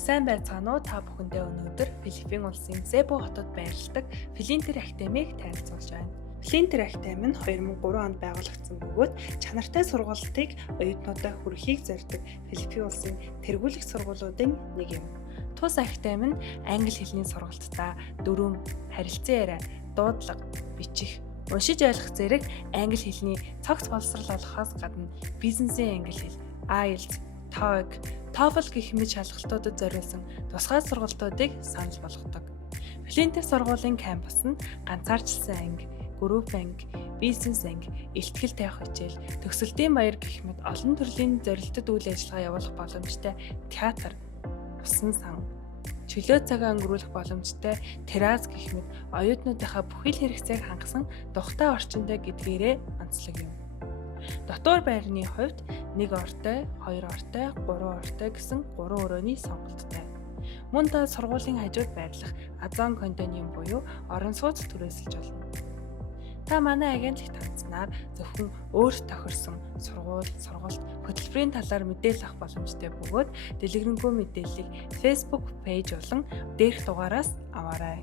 Сайн байцгаана уу? Та бүхэндээ өнөөдөр Филиппин улсын Цебу хотод байрладаг Флинтер Академиг танилцуулж байна. Флинтер Академи нь 2003 онд байгуулагдсан бөгөөд чанартай сургалтыг оюутнуудаа хүргэхийг зорддог Филиппин улсын тэргүүлэх сургуулиудын нэг юм. Тус академи нь англи хэлний сургалтаа дөрвөн харилцан яриа, дуудлага, бичих, уншиж ойлгох зэрэг англи хэлний цогц боловсрол олохоос гадна бизнесийн англи хэл, IELTS, TOEIC, TOEFL гэх мэт шалгалтуудад зориулсан тусгай сургалтуудыг санал болгодог. Флинтер сургуулийн кампус нь ганцаарчилсан анги, групп анги, бизнес анги, илтгэл тавих хичээл, төгсөлтийн баяр гэх мэт олон төрлийн зорилттой үйл ажиллагаа явуулах боломжтой театр, усан сан, чөлөө цагаа өнгөрүүлэх боломжтой террас гэх мэт оюутнуудынхаа бүхэл хэрэгцээг хангасан тухтай орчинтой гэдгээрээ онцлог юм. Дотор байрны хувьд 1 ортой, 2 ортой, 3 ортой гэсэн 3 өрөөний сонголттой. Мөн та сургуулийн хажууд байрлах Азон кондоминиум буюу орон сууц түрээсэлж болно. Та манай агентлаг танцнаар зөвхөн өөрт тохирсон сургалт, хөтөлбөрийн талаар мэдээлэл авах боломжтой бөгөөд дэлгэрэнгүй мэдээллийг Facebook пэйж болон дээрх дугаараас аваарай.